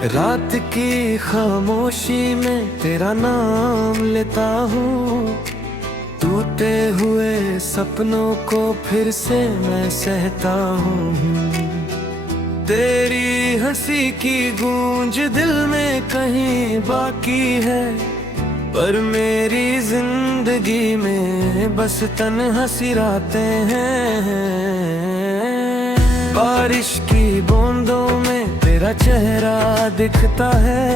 रात की खामोशी में तेरा नाम लेता हूँ। टूटे हुए सपनों को फिर से मैं सहता हूँ। तेरी हंसी की गूंज दिल में कहीं बाकी है, पर मेरी जिंदगी में बस तन्हासी रातें हैं। बारिश की बूंदों में तेरा चेहरा दिखता है,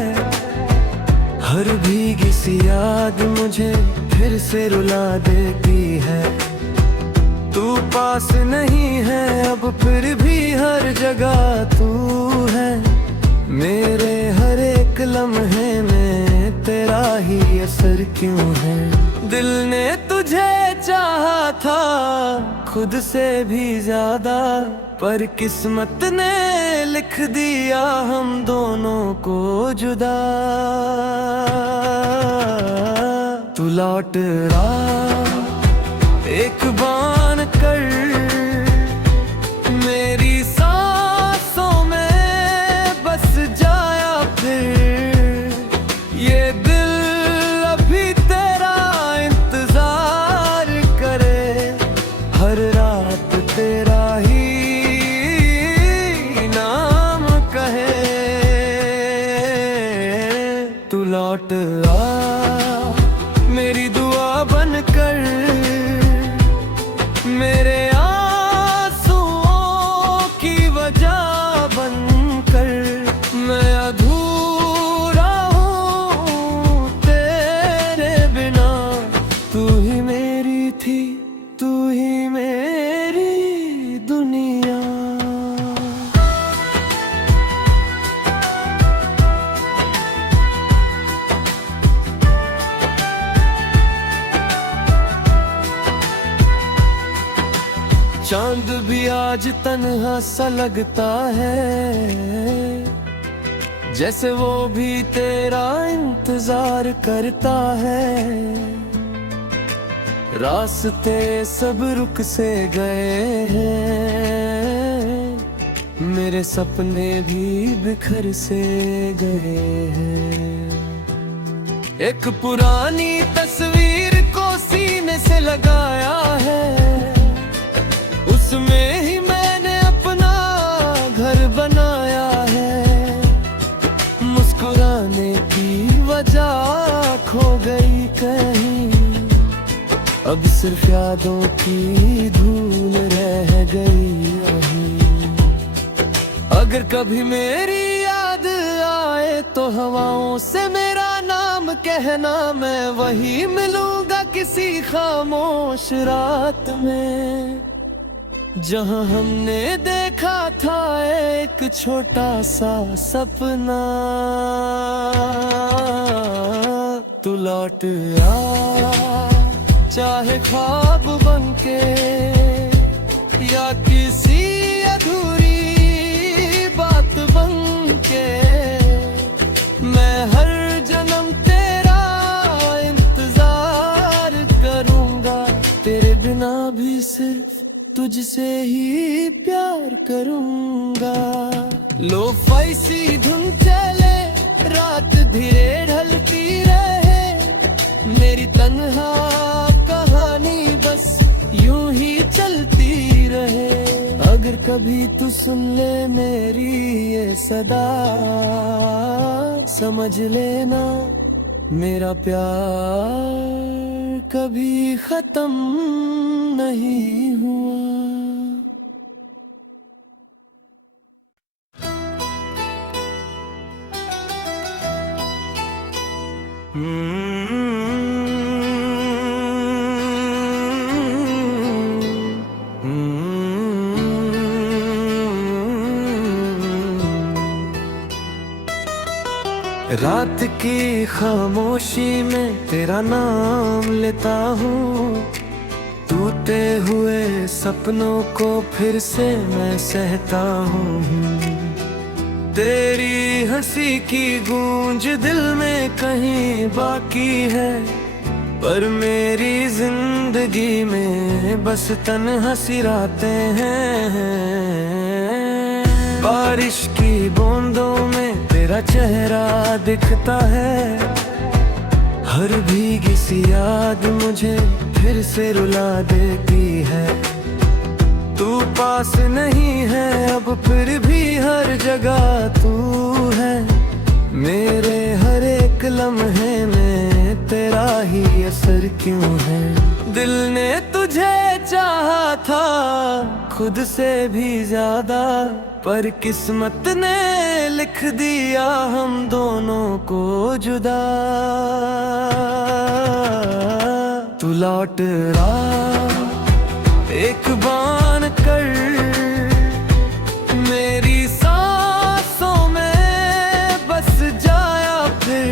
हर भीगी सी याद मुझे फिर से रुला देती है। तू पास नहीं है अब फिर भी हर जगह तू है, मेरे हर एक लम्हे में तेरा ही असर क्यों है। दिल ने तुझे चाहा था खुद से भी ज्यादा, पर किस्मत ने लिख दिया हम दोनों को जुदा। तू लौट आ एक बान कर, मेरी सांसों में बस जाया फिर। ये दिल अभी तेरा इंतजार करे, हर रात तेरा ही नाम कहे। तू लौट आ मेरी दुआ बनकर, मेरे आंसुओं की वजह बनकर। मैं अधूरा हूँ तेरे बिना, तू ही मेरी थी, तू ही मेरी दुनिया। चांद भी आज तन्हा सा लगता है, जैसे वो भी तेरा इंतजार करता है। रास्ते सब रुक से गए हैं, मेरे सपने भी बिखर से गए हैं। एक पुरानी तस्वीर को सीने से लगाया है, उसमें ही मैंने अपना घर बनाया है। मुस्कुराने की वजह खो गई कहीं, अब सिर्फ यादों की धूल रह गई वहीं। अगर कभी मेरी याद आए तो हवाओं से मेरा नाम कहना, मैं वही मिलूंगा किसी खामोश रात में, जहां हमने देखा था एक छोटा सा सपना। तू लौट आ चाहे ख्वाब बनके या किसी अधूरी बात बनके। मैं हर जन्म तेरा इंतजार करूंगा, तेरे बिना भी सिर्फ तुझसे ही प्यार करूंगा। लो फैसी धुन चले, रात धीरे ढलती रहे, मेरी तन्हा कहानी बस यूं ही चलती रहे। अगर कभी तू सुन ले मेरी ये सदा, समझ लेना मेरा प्यार कभी खत्म नहीं हुआ। रात की खामोशी में तेरा नाम लेता हूँ। टूटे हुए सपनों को फिर से मैं सहता हूँ। तेरी हंसी की गूंज दिल में कहीं बाकी है, पर मेरी जिंदगी में बस तन्हासी रातें हैं। बारिश की बूंदों में तेरा चेहरा दिखता है, हर भीगी सी याद मुझे फिर से रुला देती है। तू पास नहीं है अब फिर भी हर जगह तू है, मेरे हर एक लम्हे में तेरा ही असर क्यों है। दिल ने तुझे चाहा था खुद से भी ज्यादा, पर किस्मत ने लिख दिया हम दोनों को जुदा। तू लौट आ एक बान कर मेरी सांसों में बस जाया फिर,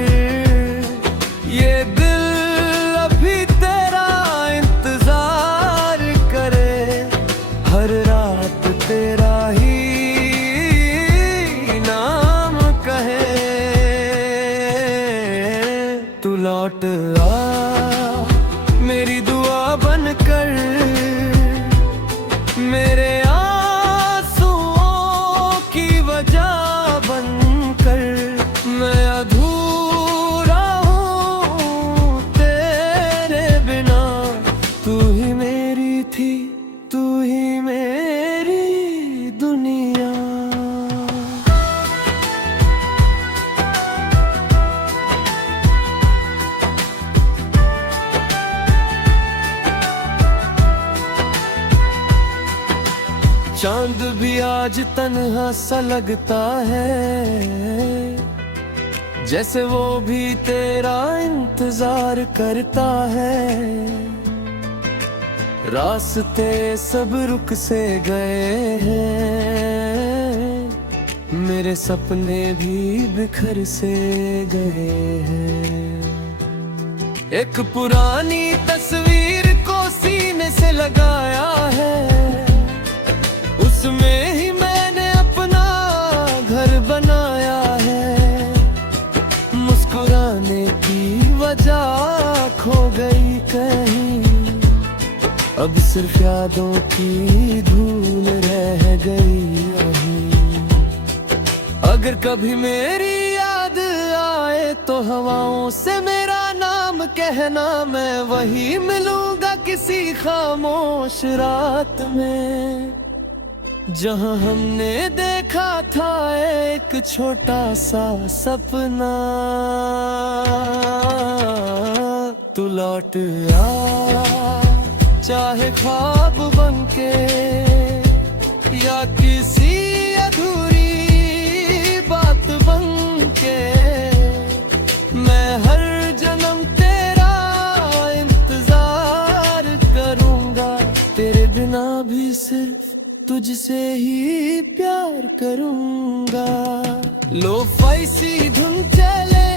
ये दिल अभी तेरा इंतजार करे, हर रात तेरा ही नाम कहे। तू लौट आ मेरी दुआ बनकर, मेरे आंसुओं की वजह बनकर, मैं अधूरा हूँ तेरे बिना। तू ही मेरी थी, तू ही मेरी दुनिया। चांद भी आज तन्हा सा लगता है, जैसे वो भी तेरा इंतजार करता है। रास्ते सब रुक से गए हैं, मेरे सपने भी बिखर से गए हैं। एक पुरानी तस्वीर को सीने से लगाया है, उसमें ही मैंने अपना घर बनाया है। मुस्कुराने की वजह खो गई कहीं, अब सिर्फ यादों की धूल रह गई यहीं। अगर कभी मेरी याद आए तो हवाओं से मेरा नाम कहना, मैं वही मिलूंगा किसी खामोश रात में, जहां हमने देखा था एक छोटा सा सपना। तू लौट आ चाहे ख्वाब बनके या किसी अधूरी बात बनके, मैं हर जन्म तेरा इंतजार करूंगा। तेरे बिना भी सिर्फ तुझसे ही प्यार करूंगा। लो फैसी धुन चले,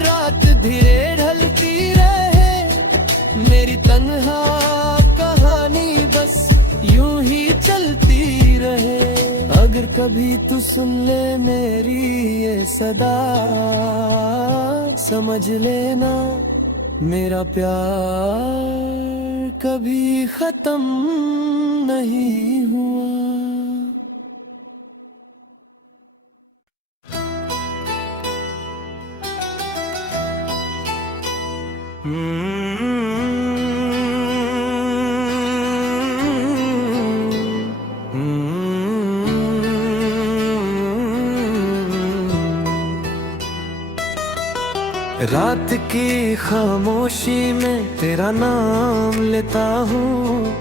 रात धीरे ढलती रहे, मेरी तन्हा कहानी बस यूं ही चलती रहे। अगर कभी तू सुन ले मेरी ये सदा, समझ लेना मेरा प्यार कभी खत्म नहीं हुआ। रात की खामोशी में तेरा नाम लेता हूँ,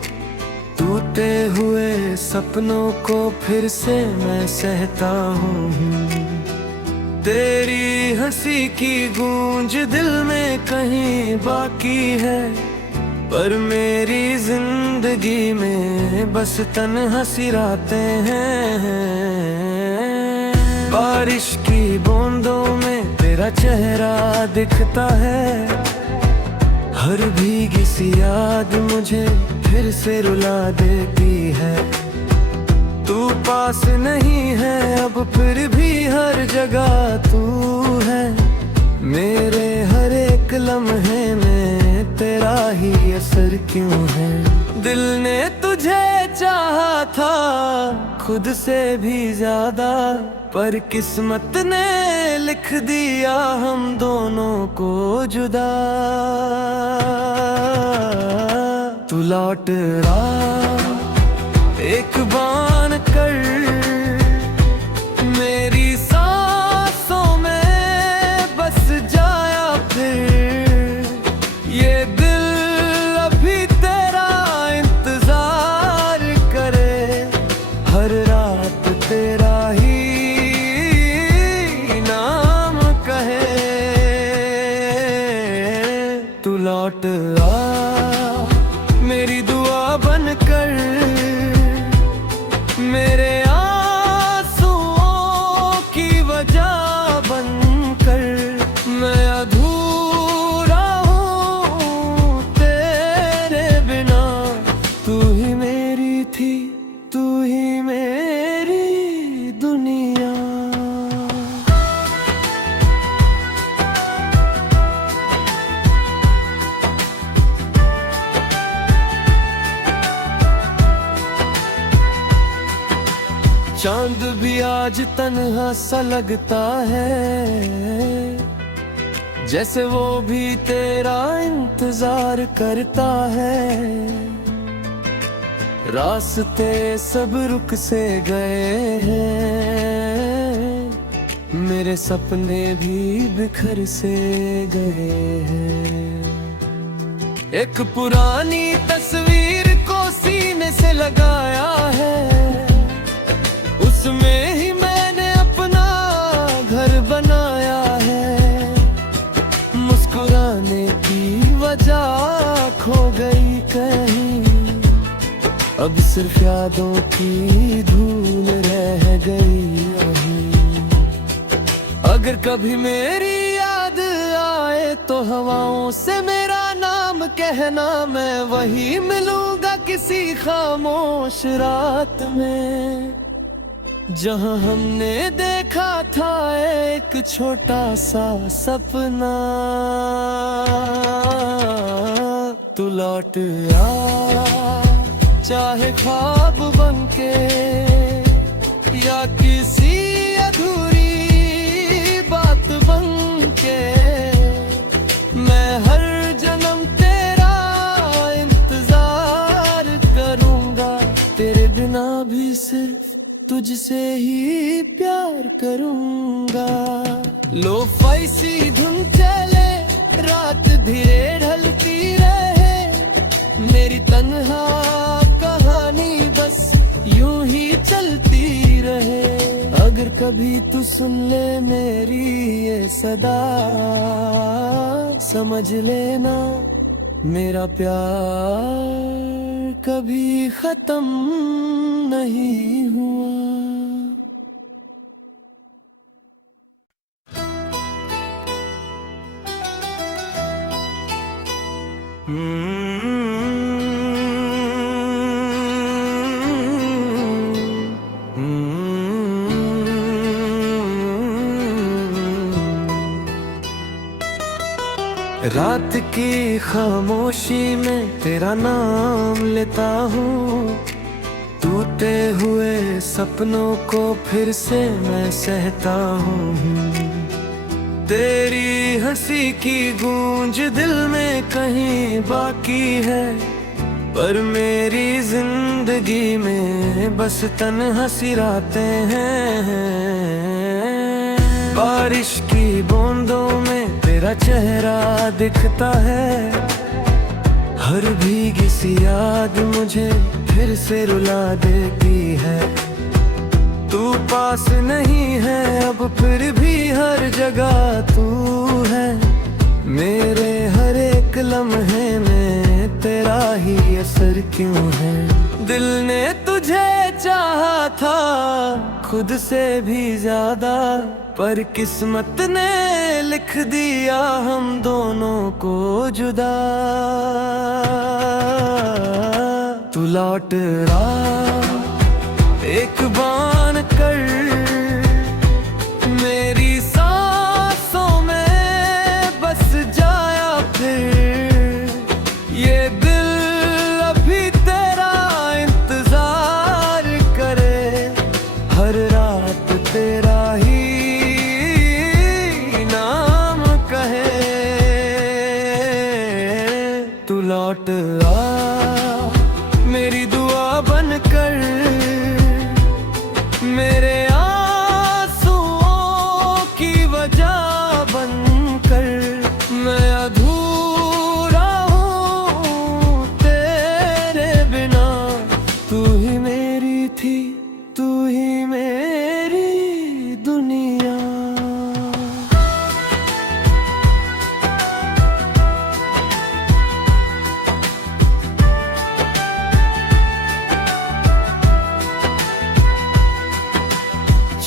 टूटे हुए सपनों को फिर से मैं सहता हूँ। तेरी हंसी की गूंज दिल में कहीं बाकी है, पर मेरी जिंदगी में बस तन्हा सी रातें हैं। बारिश की बूंदों में तेरा चेहरा दिखता है, हर भीगी सी याद मुझे फिर से रुला देती है। तू पास नहीं है अब फिर भी हर जगह तू है, मेरे हर एक लम्हे में तेरा ही असर क्यों है। दिल ने तुझे चाहा था खुद से भी ज्यादा, पर किस्मत ने लिख दिया हम दोनों को जुदा। तू लौट आ एक बान कर मेरी सांसों में बस जाया फिर। ये दिल अभी तेरा इंतजार करे, हर रात तेरा ही नाम कहे। तू लौट आ मेरी दुआ बनकर, मेरे आंसुओं की वजह बनकर। मैं अधूरा हूँ तेरे बिना, तू ही मेरी थी, तू ही मेरी दुनिया। चांद भी आज तन्हा सा लगता है, जैसे वो भी तेरा इंतजार करता है। रास्ते सब रुक से गए हैं, मेरे सपने भी बिखर से गए हैं। एक पुरानी तस्वीर को सीने से लगाया है, उसमें ही मैंने अपना घर बनाया है। मुस्कुराने की वजह खो गई कहीं, अब सिर्फ यादों की धूल रह गई वहीं। अगर कभी मेरी याद आए तो हवाओं से मेरा नाम कहना, मैं वही मिलूंगा किसी खामोश रात में, जहां हमने देखा था एक छोटा सा सपना। तू लौट आ चाहे ख्वाब बनके या किसी अधूरी बात बनके। मैं हर जन्म तेरा इंतजार करूंगा, तेरे बिना भी सिर्फ तुझसे ही प्यार करूंगा। लो फैसी धुन चले, रात धीरे ढलती रहे, मेरी तन्हा कहानी बस यूं ही चलती रहे। अगर कभी तू सुन ले मेरी ये सदा, समझ लेना मेरा प्यार कभी खत्म नहीं हुआ। रात की खामोशी में तेरा नाम लेता हूँ, टूटे हुए सपनों को फिर से मैं सहता हूँ। तेरी हंसी की गूंज दिल में कहीं बाकी है, पर मेरी जिंदगी में बस तन्हा सी रातें हैं। बारिश की बूंदों में तेरा चेहरा दिखता है, हर भीगी सी याद मुझे फिर से रुला देती है। तू पास नहीं है अब फिर भी हर जगह तू है, मेरे हर एक लम्हे में तेरा ही असर क्यों है। दिल ने तुझे चाहा था खुद से भी ज्यादा, पर किस्मत ने लिख दिया हम दोनों को जुदा। तू लौट आ एक बान कर मेरी सांसों में बस जाया फिर। ये दिल अभी तेरा इंतजार करे, मेरे आंसुओं की वजह बनकर मैं अधूरा हूँ तेरे बिना। तू ही मेरी थी, तू ही मेरी दुनिया।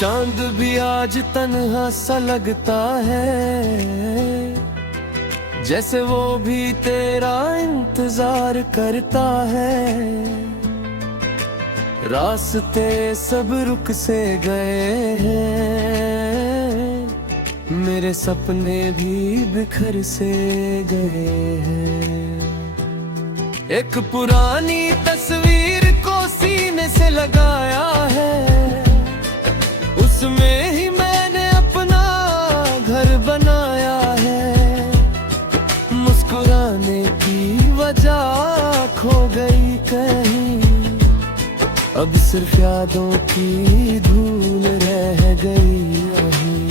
चांद भी आज तन्हा सा लगता है, जैसे वो भी तेरा इंतजार करता है। रास्ते सब रुक से गए हैं, मेरे सपने भी बिखर से गए हैं। एक पुरानी तस्वीर को सीने से लगाया है, उसमें ही मैंने अपना घर बनाया है। मुस्कुराने की वजह खो गई कहीं, अब सिर्फ यादों की धूल रह गई वहीं।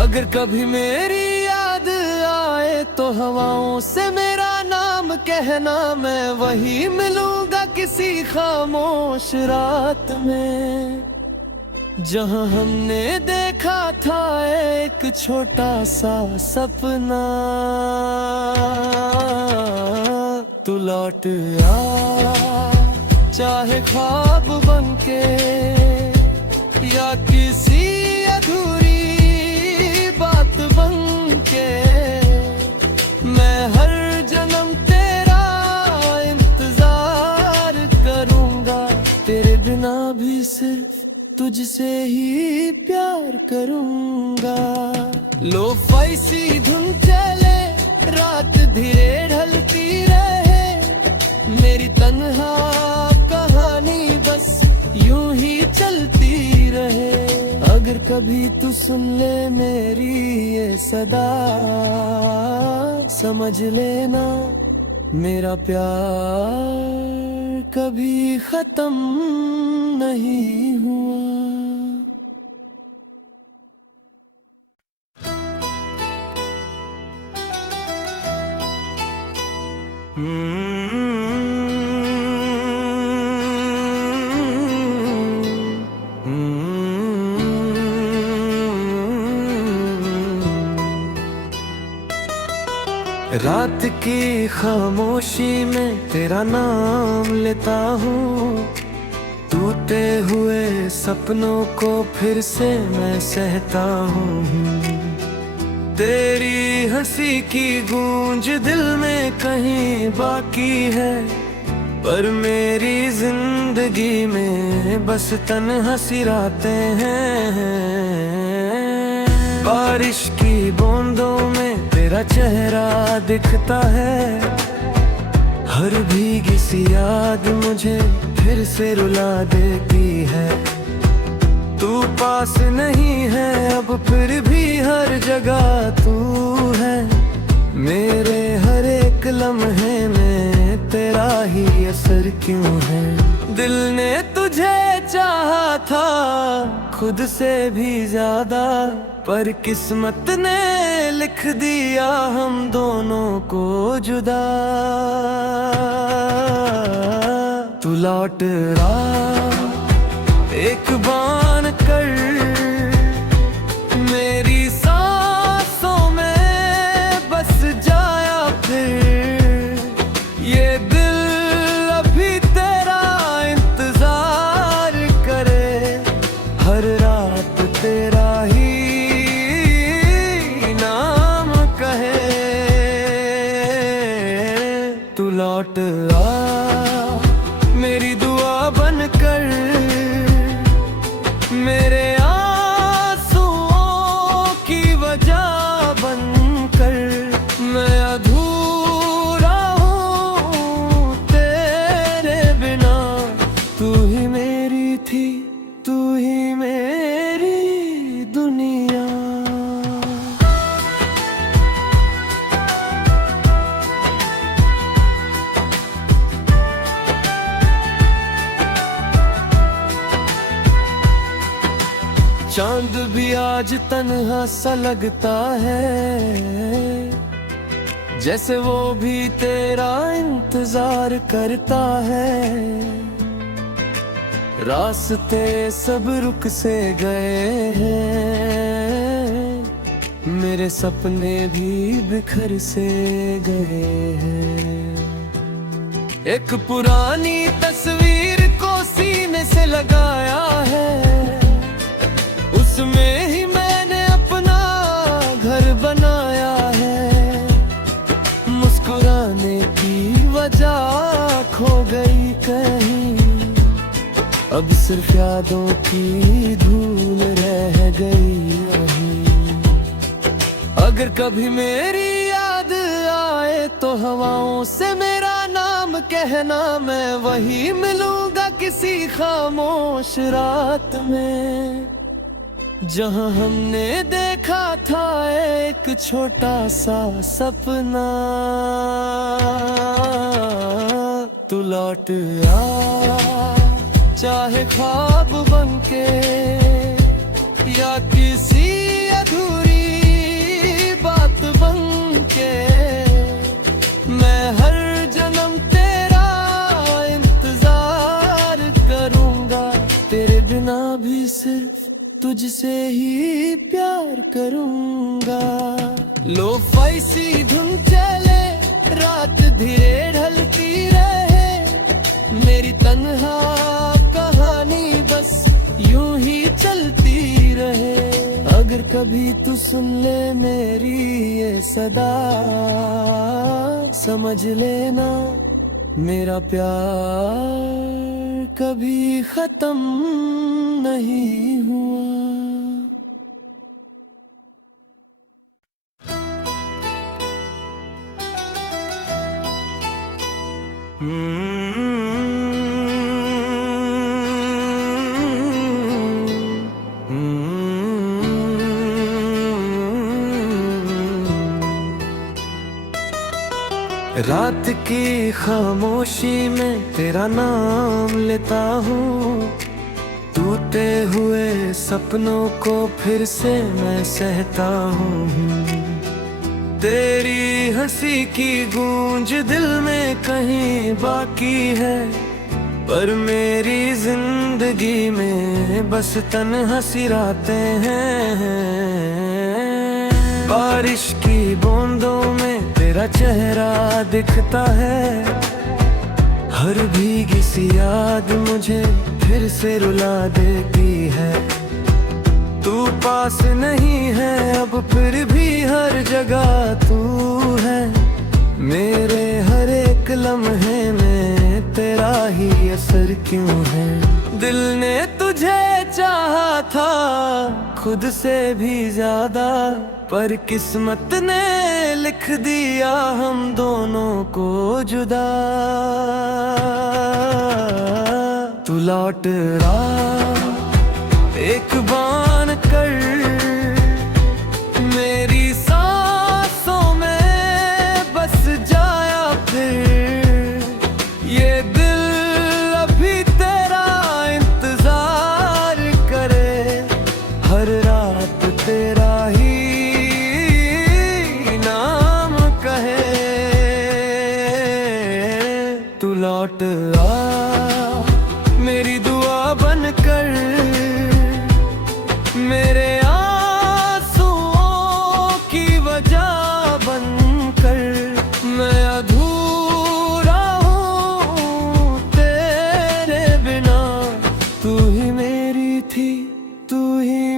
अगर कभी मेरी याद आए तो हवाओं से मेरा नाम कहना, मैं वही मिलूंगा किसी खामोश रात में, जहां हमने देखा था एक छोटा सा सपना। तू लौट आ, चाहे ख्वाब बनके या किसी अधूरी बात बनके, मैं हर जन्म तेरा इंतजार करूंगा। तेरे बिना भी सिर्फ तुझसे ही प्यार करूंगा। लो फैसी धुन चले, रात धीरे ढलती रहे, मेरी तन्हा कहानी बस यूं ही चलती रहे। अगर कभी तू सुन ले मेरी ये सदा, समझ लेना मेरा प्यार कभी खत्म नहीं हुआ। रात की खामोशी में तेरा नाम लेता हूँ, टूटे हुए सपनों को फिर से मैं सहता हूँ। तेरी हंसी की गूंज दिल में कहीं बाकी है, पर मेरी जिंदगी में बस तन्हा सी रातें हैं। बारिश की बूंदों में तेरा चेहरा दिखता है, हर भीगी सी याद मुझे फिर से रुला देती है। तू पास नहीं है अब फिर भी हर जगह तू है, मेरे हर एक लम्हे में तेरा ही असर क्यों है। दिल ने तुझे चाहा था खुद से भी ज्यादा, पर किस्मत ने लिख दिया हम दोनों को जुदा। तू लौट आ एक बान कर, मेरी सांसों में बस जाया फिर। ये दिल अभी तेरा इंतजार करे, हर रात तेरा ही नाम कहे। तू लौट आ मेरी दुआ बनकर, मेरे आंसुओं की वजह बनकर, मैं अधूरा हूँ तेरे बिना। तू ही मेरी थी, तू ही मेरी दुनिया। चांद भी आज तन्हा सा लगता है, जैसे वो भी तेरा इंतजार करता है। रास्ते सब रुक से गए हैं, मेरे सपने भी बिखर से गए हैं। एक पुरानी तस्वीर को सीने से लगाया है, उसमें ही मैंने अपना घर बनाया है। मुस्कुराने की वजह खो गई कहीं, अब सिर्फ यादों की धूल रह गई वहीं। अगर कभी मेरी याद आए तो हवाओं से मेरा नाम कहना, मैं वही मिलूंगा किसी खामोश रात में, जहां हमने देखा था एक छोटा सा सपना। तू लौट आ, चाहे ख्वाब बनके या किसी अधूरी बात बनके, मैं हर जन्म तेरा इंतजार करूंगा। तेरे बिना भी सिर्फ तुझसे ही प्यार करूंगा। लो फैसी धुन चले, रात धीरे ढलती रहे, मेरी तन्हा कहानी बस यूं ही चलती रहे। अगर कभी तू सुन ले मेरी ये सदा, समझ लेना मेरा प्यार कभी खत्म नहीं हुआ। रात की खामोशी में तेरा नाम लेता हूँ, टूटे हुए सपनों को फिर से मैं सहता हूँ। तेरी हंसी की गूंज दिल में कहीं बाकी है, पर मेरी जिंदगी में बस तन्हा सी रातें हैं। बारिश की बूंदों में तेरा चेहरा दिखता है, हर भीगी सी याद मुझे फिर से रुला देती है। तू पास नहीं है अब फिर भी हर जगह तू है, मेरे हर एक लम्हे में तेरा ही असर क्यों है। दिल ने तुझे चाहा था खुद से भी ज्यादा, पर किस्मत ने लिख दिया हम दोनों को जुदा। तू लौट आ एक बान कर, मेरी सांसों में बस जाया फिर। ये दिल अभी तेरा इंतजार करे, हर रात तेरा ही नाम कहे। तू लौट आ मेरी दुआ बनकर, मेरे आंसुओं की वजह बनकर। मैं अधूरा हूँ तेरे बिना, तू ही मेरी थी, तू ही